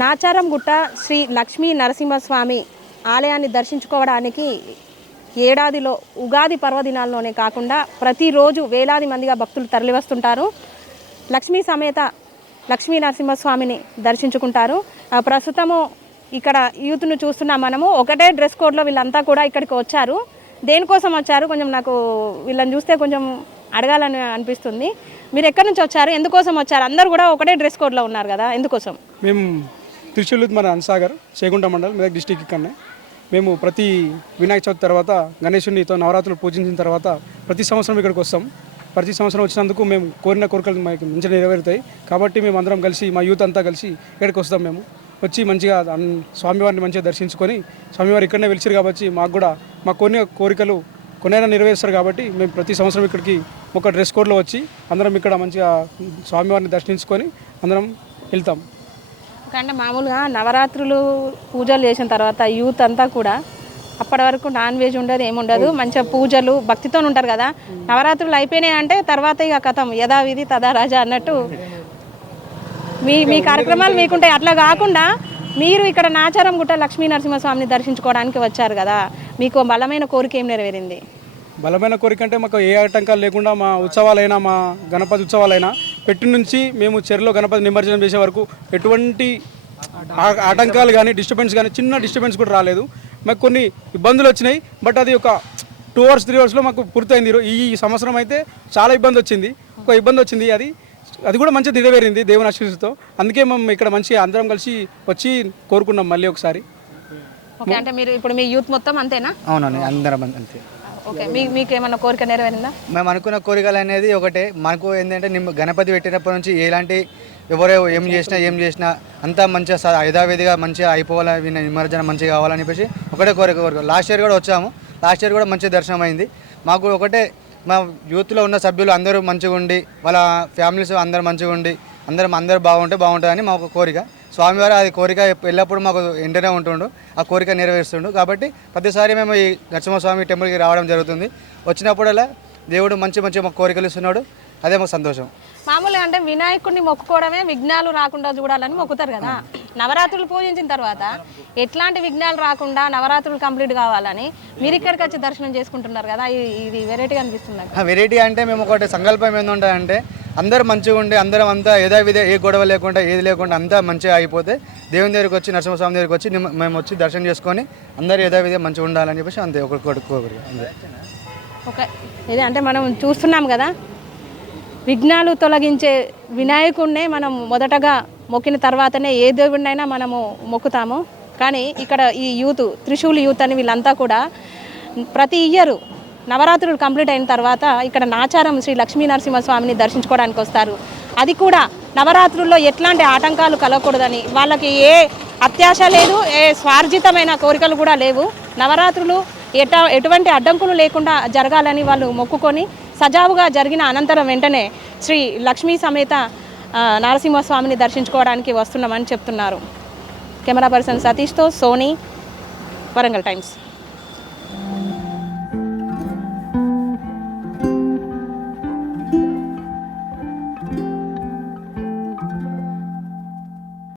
నాచారం గుట్ట శ్రీ లక్ష్మీ నరసింహస్వామి ఆలయాన్ని దర్శించుకోవడానికి ఏడాదిలో ఉగాది పర్వదినాల్లోనే కాకుండా ప్రతిరోజు వేలాది మందిగా భక్తులు తరలివస్తుంటారు. లక్ష్మీ సమేత లక్ష్మీ నరసింహస్వామిని దర్శించుకుంటారు. ప్రస్తుతము ఇక్కడ యూత్ను చూస్తున్నాం మనము. ఒకటే డ్రెస్ కోడ్లో వీళ్ళంతా కూడా ఇక్కడికి వచ్చారు. దేనికోసం వచ్చారు? కొంచెం నాకు వీళ్ళని చూస్తే కొంచెం అడగాలని అనిపిస్తుంది. మీరు ఎక్కడి నుంచి వచ్చారు, ఎందుకోసం వచ్చారు? అందరూ కూడా ఒకటే డ్రెస్ కోడ్లో ఉన్నారు కదా, ఎందుకోసం? మేము త్రిశూల్ మన అన్సాగర్ చేగుంట మండల్ మెదక్ డిస్టిక్ ఇక్కడనే. మేము ప్రతి వినాయక చవితి తర్వాత గణేశునితో నవరాత్రులు పూజించిన తర్వాత ప్రతి సంవత్సరం ఇక్కడికి వస్తాం. ప్రతి సంవత్సరం వచ్చినందుకు మేము కోరిన కోరికలు మాకు మంచిగా నెరవేరుతాయి. కాబట్టి మేము అందరం కలిసి మా యూత్ అంతా కలిసి ఇక్కడికి వస్తాం. మేము వచ్చి మంచిగా స్వామివారిని మంచిగా దర్శించుకొని, స్వామివారు ఇక్కడనే వెలిచారు కాబట్టి మాకు కూడా మా కొన్ని కోరికలు కొన్నైనా నెరవేరుస్తారు. కాబట్టి మేము ప్రతి సంవత్సరం ఇక్కడికి ఒక డ్రెస్ కోడ్లో వచ్చి అందరం ఇక్కడ మంచిగా స్వామివారిని దర్శించుకొని అందరం వెళ్తాం. అంటే మామూలుగా నవరాత్రులు పూజలు చేసిన తర్వాత యూత్ అంతా కూడా అప్పటి వరకు నాన్ వెజ్ ఉండదు, ఏముండదు, మంచిగా పూజలు భక్తితో ఉంటారు కదా. నవరాత్రులు అయిపోయినాయి అంటే తర్వాత ఇక కథం యథావిధి తదా రాజా అన్నట్టు మీ కార్యక్రమాలు మీకుంటాయి. అట్లా కాకుండా మీరు ఇక్కడ నాచారం గుట్ట లక్ష్మీ నరసింహస్వామిని దర్శించుకోవడానికి వచ్చారు కదా, మీకు బలమైన కోరిక ఏం నెరవేరింది? బలమైన కోరిక అంటే మాకు ఏ ఆటంకాలు లేకుండా మా ఉత్సవాలైనా, మా గణపతి ఉత్సవాలైనా పెట్టి నుంచి మేము చెరులో గణపతి నిమజ్జనం చేసే వరకు ఎటువంటి ఆటంకాలు కానీ డిస్టర్బెన్స్ కానీ చిన్న డిస్టర్బెన్స్ కూడా రాలేదు. మాకు కొన్ని ఇబ్బందులు వచ్చినాయి, బట్ అది ఒక 2 hours 3 hours మాకు పూర్తయింది. ఈ సంవత్సరం అయితే చాలా ఇబ్బంది వచ్చింది, ఒక ఇబ్బంది వచ్చింది, అది కూడా మంచిగా నెరవేరింది దేవుని ఆశీస్సుతో. అందుకే మేము ఇక్కడ మంచిగా అందరం కలిసి వచ్చి కోరుకున్నాం మళ్ళీ ఒకసారి. ఓకే, అంటే మీరు ఇప్పుడు మీ యూత్ మొత్తం అంతేనా? అవునండి, అందరం అంతే. ఓకే, మీకు ఏమన్నా కోరిక నెరవేరిందా? మేము అనుకున్న కోరికలు అనేది ఒకటే. మనకు ఏంటంటే గణపతి పెట్టినప్పటి నుంచి ఎలాంటి ఎవరో ఏం చేసినా అంతా మంచిగా యథావిధిగా మంచిగా అయిపోవాలి, నిమజ్జనం మంచిగా కావాలని చెప్పేసి ఒకటే కోరిక. లాస్ట్ ఇయర్ కూడా వచ్చాము, లాస్ట్ ఇయర్ కూడా మంచి దర్శనం అయింది. మాకు ఒకటే, మా యూత్లో ఉన్న సభ్యులు అందరూ మంచిగా ఉండి, వాళ్ళ ఫ్యామిలీస్ అందరూ మంచిగా ఉండి, అందరూ బాగుంటుందని మా ఒక కోరిక. స్వామివారు అది కోరిక ఎల్లప్పుడూ మాకు ఎంటనే ఉంటుండు, ఆ కోరిక నెరవేరుస్తుండు. కాబట్టి ప్రతిసారి మేము ఈ నరసింహస్వామి టెంపుల్కి రావడం జరుగుతుంది. వచ్చినప్పుడల్లా దేవుడు మంచి మాకు కోరికలు ఇస్తున్నాడు, అదే మాకు సంతోషం. మామూలుగా అంటే వినాయకుడిని మొక్కుకోవడమే విఘ్నాలు రాకుండా చూడాలని మొక్కుతారు కదా. నవరాత్రులు పూజించిన తర్వాత ఎట్లాంటి విఘ్నాలు రాకుండా నవరాత్రులు కంప్లీట్ కావాలని మీరు ఇక్కడికి వచ్చి దర్శనం చేసుకుంటున్నారు కదా, ఇది వెరైటీగా అనిపిస్తుంది. వెరైటీ అంటే మేము ఒకటి సంకల్పం ఏంటంటే అందరూ మంచిగా ఉండి, అందరం అంతా యథావిధి ఏ గొడవ లేకుండా ఏది లేకుండా అంతా మంచిగా అయిపోతే దేవుని దగ్గరికి వచ్చి నరసింహస్వామి దగ్గరికి వచ్చి మేము వచ్చి దర్శనం చేసుకొని అందరూ యథావిధిగా మంచిగా ఉండాలని చెప్పేసి అంతే ఒకటి కోరిక. ఓకే, ఇది అంటే మనం చూస్తున్నాం కదా, విఘ్నాలు తొలగించే వినాయకుడినే మనం మొదటగా మొక్కిన తర్వాతనే ఏ దేవుడినైనా మనము మొక్కుతాము. కానీ ఇక్కడ ఈ యూత్, త్రిశూల్ యూత్ అని వీళ్ళంతా కూడా ప్రతి ఇయర్ నవరాత్రులు కంప్లీట్ అయిన తర్వాత ఇక్కడ నాచారం శ్రీ లక్ష్మీ నరసింహస్వామిని దర్శించుకోవడానికి వస్తారు. అది కూడా నవరాత్రుల్లో ఎట్లాంటి ఆటంకాలు కలగకూడదని, వాళ్ళకి ఏ అత్యాశ లేదు, ఏ స్వార్జితమైన కోరికలు కూడా లేవు. నవరాత్రులు ఎటువంటి అడ్డంకులు లేకుండా జరగాలని వాళ్ళు మొక్కుకొని సజావుగా జరిగిన అనంతరం వెంటనే శ్రీ లక్ష్మీ సమేత నరసింహస్వామిని దర్శించుకోవడానికి వస్తున్నామని చెప్తున్నారు. కెమెరా పర్సన్ సతీష్తో సోనీ, వరంగల్ టైమ్స్.